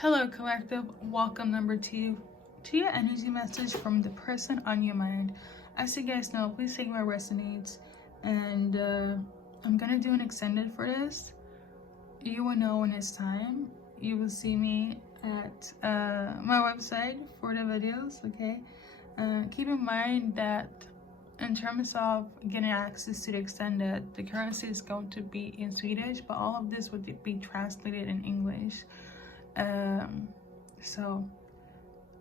Hello, collective. Welcome number 2 to your energy message from the person on your mind. As you guys know, please take what resonates. And I'm gonna do an extended for this. You will know when it's time. You will see me at my website for the videos. Okay. Keep in mind that in terms of getting access to the extended, the currency is going to be in Swedish, but all of this would be translated in English. So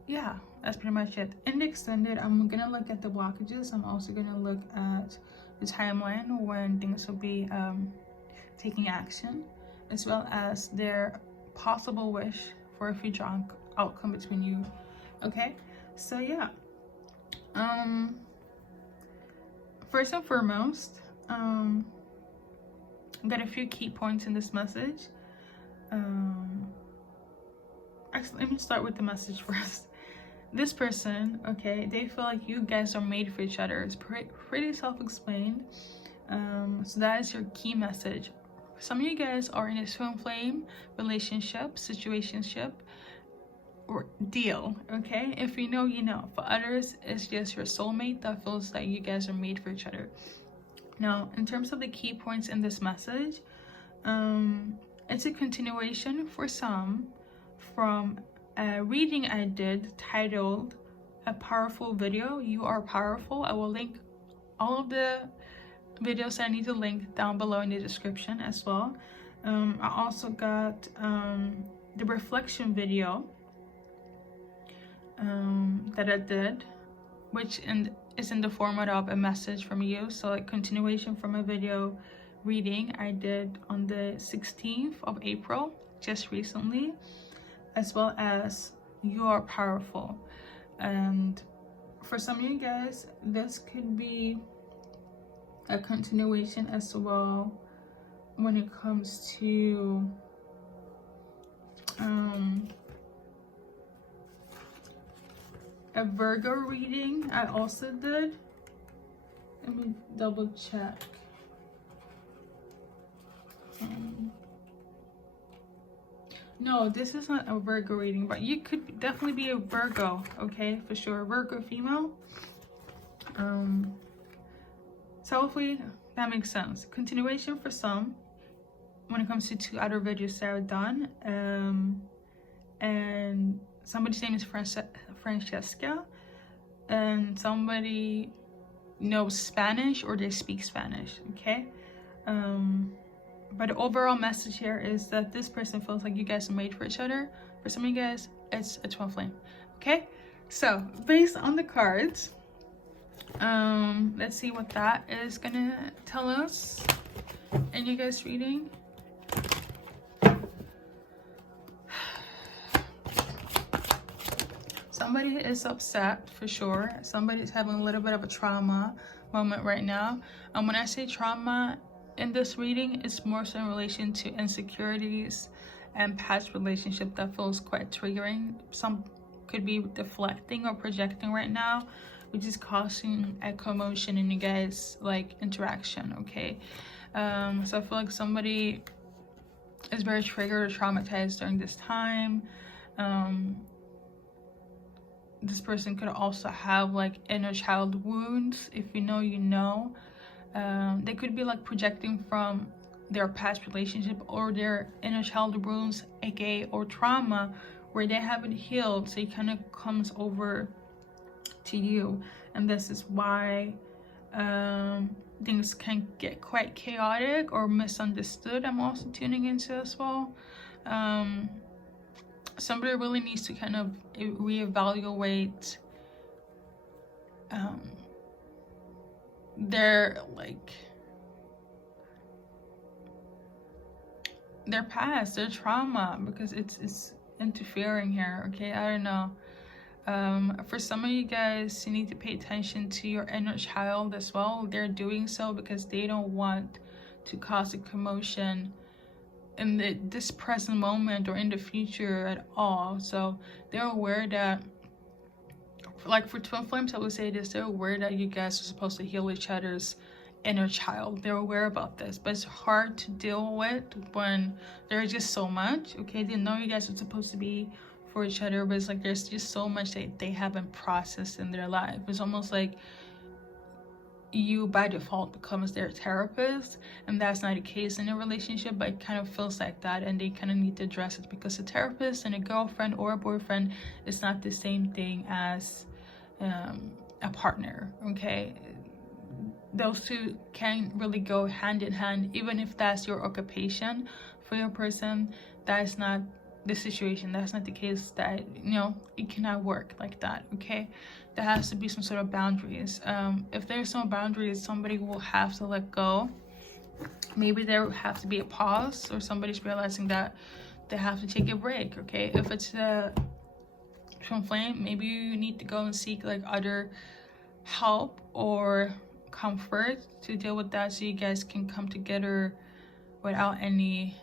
yeah, that's pretty much it. In the extended, I'm gonna look at the blockages. I'm also gonna look at the timeline when things will be taking action, as well as their possible wish for a future outcome between you. Okay, so yeah, first and foremost, I got a few key points in this message. Actually, let me start with the message first. This person, okay, they feel like you guys are made for each other. It's pretty self-explained. So that is your key message. Some of you guys are in a twin flame relationship, situationship, or deal, okay? If you know, you know. For others, it's just your soulmate that feels like you guys are made for each other. Now, in terms of the key points in this message, it's a continuation for some from a reading I did titled "A Powerful Video." You are powerful. I will link all of the videos I need to link down below in the description as well. I also got the reflection video that I did, which is in the format of a message from you. So a continuation from a video reading I did on the 16th of April, just recently, as well as "You Are Powerful." And for some of you guys, this could be a continuation as well when it comes to a Virgo reading I also did. Let me double check. No, this is not a Virgo reading, but you could definitely be a Virgo, okay, for sure. Virgo female. So hopefully that makes sense. Continuation for some when it comes to 2 other videos that I've done. And somebody's name is Francesca, and somebody knows Spanish or they speak Spanish, okay? But the overall message here is that this person feels like you guys are made for each other. For some of you guys, it's a twin flame. Okay, so based on the cards, let's see what that is gonna tell us in you guys' reading. Somebody is upset for sure. Somebody's having a little bit of a trauma moment right now. And when I say trauma in this reading, it's more so in relation to insecurities and past relationship that feels quite triggering. Some could be deflecting or projecting right now, which is causing a commotion in you guys like interaction, okay? So I feel like somebody is very triggered or traumatized during this time. This person could also have like inner child wounds. If you know, you know. They could be like projecting from their past relationship or their inner child wounds, aka or trauma, where they haven't healed, so it kind of comes over to you. And this is why things can get quite chaotic or misunderstood. I'm also tuning into as well. Somebody really needs to kind of reevaluate their past, their trauma, because it's interfering here, okay? I don't know. For some of you guys, you need to pay attention to your inner child as well. They're doing so because they don't want to cause a commotion in this present moment or in the future at all. So they're aware that, like for twin flames, I would say this, they're aware that you guys are supposed to heal each other's inner child. They're aware about this, but it's hard to deal with when there's just so much. Okay, they know you guys are supposed to be for each other, but it's like there's just so much that they haven't processed in their life. It's almost like you by default becomes their therapist, and that's not the case in a relationship, but it kind of feels like that, and they kind of need to address it, because a therapist and a girlfriend or a boyfriend is not the same thing as a partner. Okay, those two can really go hand in hand. Even if that's your occupation for your person, that is not the situation. That's not the case. That, you know, it cannot work like that. Okay, there has to be some sort of boundaries. If there's no boundaries, somebody will have to let go. Maybe there will have to be a pause, or somebody's realizing that they have to take a break. Okay, if it's a twin flame, maybe you need to go and seek like other help or comfort to deal with that, so you guys can come together without any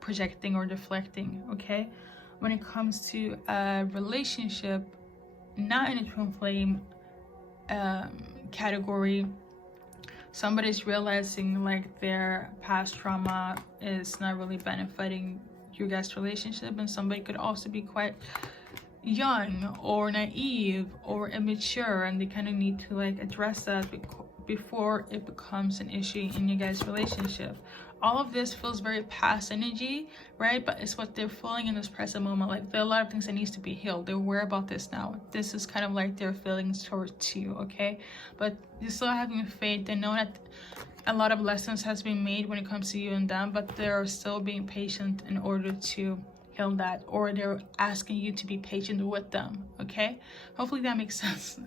projecting or deflecting. Okay, when it comes to a relationship not in a twin flame category, somebody's realizing like their past trauma is not really benefiting your guys' relationship, and somebody could also be quite young or naive or immature, and they kind of need to like address that before it becomes an issue in your guys' relationship. All of this feels very past energy, right? But it's what they're feeling in this present moment. Like, there are a lot of things that needs to be healed. They're aware about this now. This is kind of like their feelings towards you, okay? But you're still having faith. They know that a lot of lessons has been made when it comes to you and them, but they're still being patient in order to heal that, or they're asking you to be patient with them. Okay, hopefully that makes sense.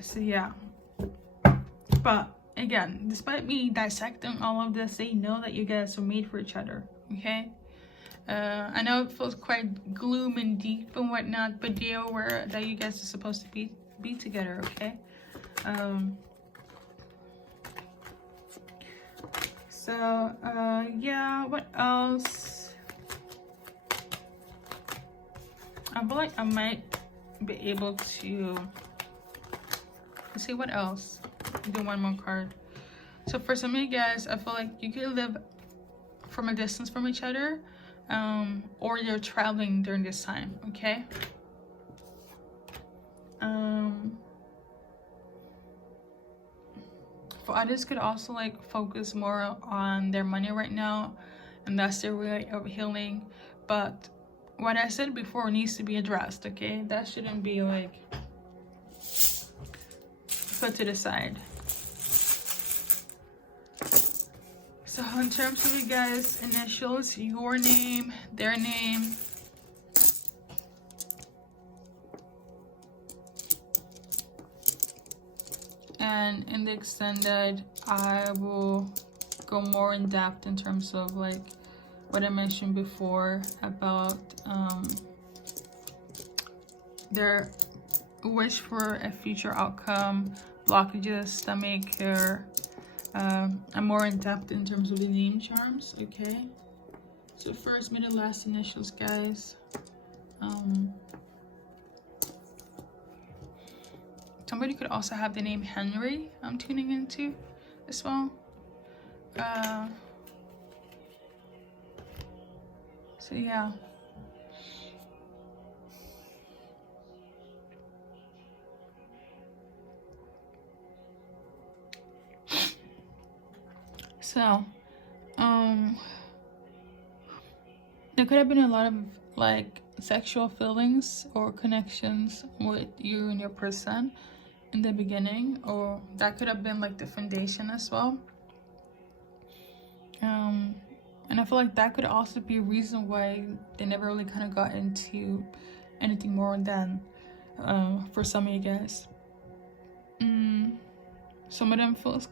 So yeah, but again, despite me dissecting all of this, they know that you guys are made for each other. Okay, I know it feels quite gloom and deep and whatnot, but they are aware that you guys are supposed to be together. Okay. So yeah, what else? I feel like I might be able to, let's see what else. Do one more card. So for some of you guys, I feel like you could live from a distance from each other, or you're traveling during this time. Okay. For others, could also like focus more on their money right now, and that's their way of healing. But what I said before needs to be addressed. Okay, that shouldn't be like put to the side. So in terms of you guys' initials, your name, their name, and in the extended, I will go more in depth in terms of like what I mentioned before about their wish for a future outcome, blockages, stomach care. I'm more in depth in terms of the name charms. Okay, so first, middle, last initials, guys. Somebody could also have the name Henry. I'm tuning into as well. So yeah. So, there could have been a lot of like sexual feelings or connections with you and your person in the beginning, or that could have been like the foundation as well. And I feel like that could also be a reason why they never really kind of got into anything more than for some of you guys. Some of them feels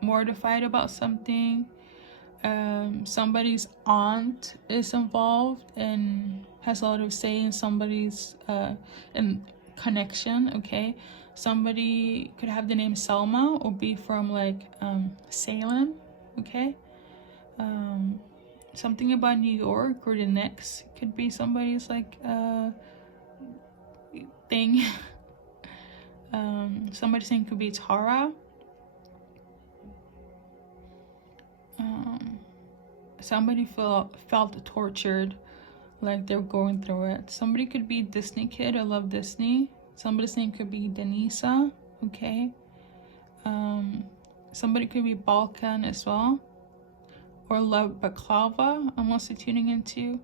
mortified about something. Somebody's aunt is involved and has a lot of say in somebody's in connection. Okay, somebody could have the name Selma or be from like Salem. Okay, something about New York or the Knicks could be somebody's like thing. Somebody saying it could be Tara. Somebody felt tortured, like they're going through it. Somebody could be Disney kid. I love Disney. Somebody's name could be Denisa. Okay. Somebody could be Balkan as well, or love baklava. I'm also tuning into.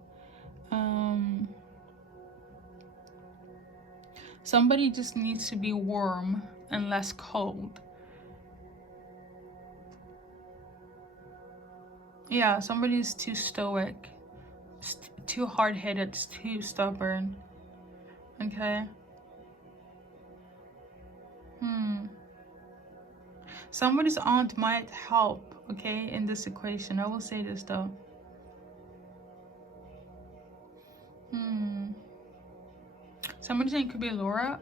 Somebody just needs to be warm and less cold. Yeah, somebody's too stoic, too hard-headed, too stubborn. Okay. Somebody's aunt might help, okay, in this equation. I will say this though. Somebody saying it could be Laura.